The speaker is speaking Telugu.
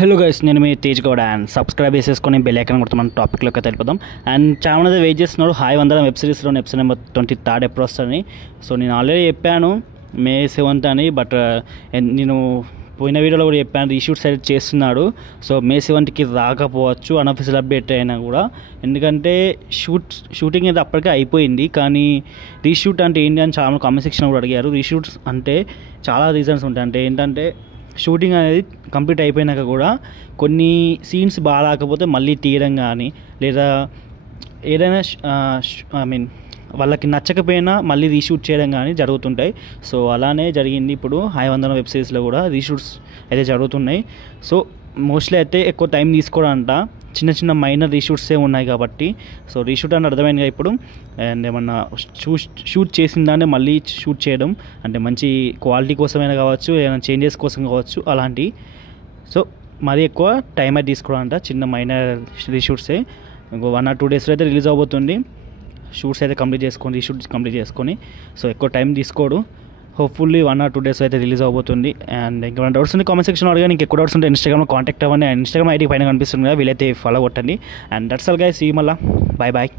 హలో గైస్, నేను మీ తేజ్ గౌడ్ అండ్ సబ్స్క్రైబ్ చేసేసుకొని బెల్ ఐకాన్ కొడుతూ మన టాపిక్లోకి వెళ్ళిపోదాం. అండ్ చాలా మంది వెయిట్ చేస్తున్నారు హాయ్ వందరం వెబ్ సిరీస్లో ఎపిసోడ్ నెంబర్ 23 ఎప్పుడు వస్తుందని. సో నేను ఆల్రెడీ చెప్పాను May 7th అని, బట్ నేను పోయిన వీడియోలో కూడా చెప్పాను రీషూట్ సైడ్ చేస్తున్నాడు. సో May 7th రాకపోవచ్చు అన్అఫీషియల్ అప్డేట్ అయినా కూడా, ఎందుకంటే షూటింగ్ అయితే అప్పటికే అయిపోయింది. కానీ రీషూట్ అంటే ఏంటి అని చాలా కామెంట్ సెక్షన్ కూడా అడిగారు. రీషూట్స్ అంటే చాలా రీజన్స్ ఉంటాయి. అంటే ఏంటంటే షూటింగ్ అనేది కంప్లీట్ అయిపోయినాక కూడా కొన్ని సీన్స్ బాగా రాకపోతే మళ్ళీ తీయడం కానీ, లేదా ఏదైనా వాళ్ళకి నచ్చకపోయినా మళ్ళీ రీషూట్ చేయడం కానీ జరుగుతుంటాయి. సో అలానే జరిగింది ఇప్పుడు హాయ్ వందనం వెబ్ సిరీస్లో కూడా రీషూట్స్ అయితే జరుగుతున్నాయి. సో మోస్ట్లీ అయితే ఎక్కువ టైం తీసుకోవడంట, చిన్న చిన్న మైనర్ రీషూట్సే ఉన్నాయి కాబట్టి. సో రీషూట్ అంటే అర్థమైందిగా ఇప్పుడు. అండ్ ఏమన్నా షూట్ చేసిన దాన్ని మళ్ళీ షూట్ చేయడం అంటే మంచి క్వాలిటీ కోసమైనా కావచ్చు, ఏమైనా చేంజెస్ కోసం కావచ్చు అలాంటి. సో మరీ ఎక్కువ టైం అయితే తీసుకోవడం అంట, చిన్న మైనర్ రీషూట్సే. ఇంకో 1 or 2 daysలో అయితే రిలీజ్ అవబోతుంది. షూట్స్ అయితే కంప్లీట్ చేసుకొని, రీషూట్స్ కంప్లీట్ చేసుకొని. సో ఎక్కువ టైం తీసుకోడు. హోప్ఫుల్లీ 1 or 2 days అయితే రిలీజ్ అవబోతుంది. అండ్ ఇంకేమైనా డౌట్స్ ఉంది కామెంట్ సెక్షన్లో అడగా. నీకు ఎక్కువ డౌట్స్ ఉంటే ఇన్స్టాగ్రామ్లో కాంటాక్ట్ అవ్వండి. అండ్ ఇన్స్టాగ్రామ్ ఐడి పైన కనిపిస్తుంది కదా, వీలైతే ఫాలో కొట్టండి. And that's all guys, see you మళ్ళా. Bye bye.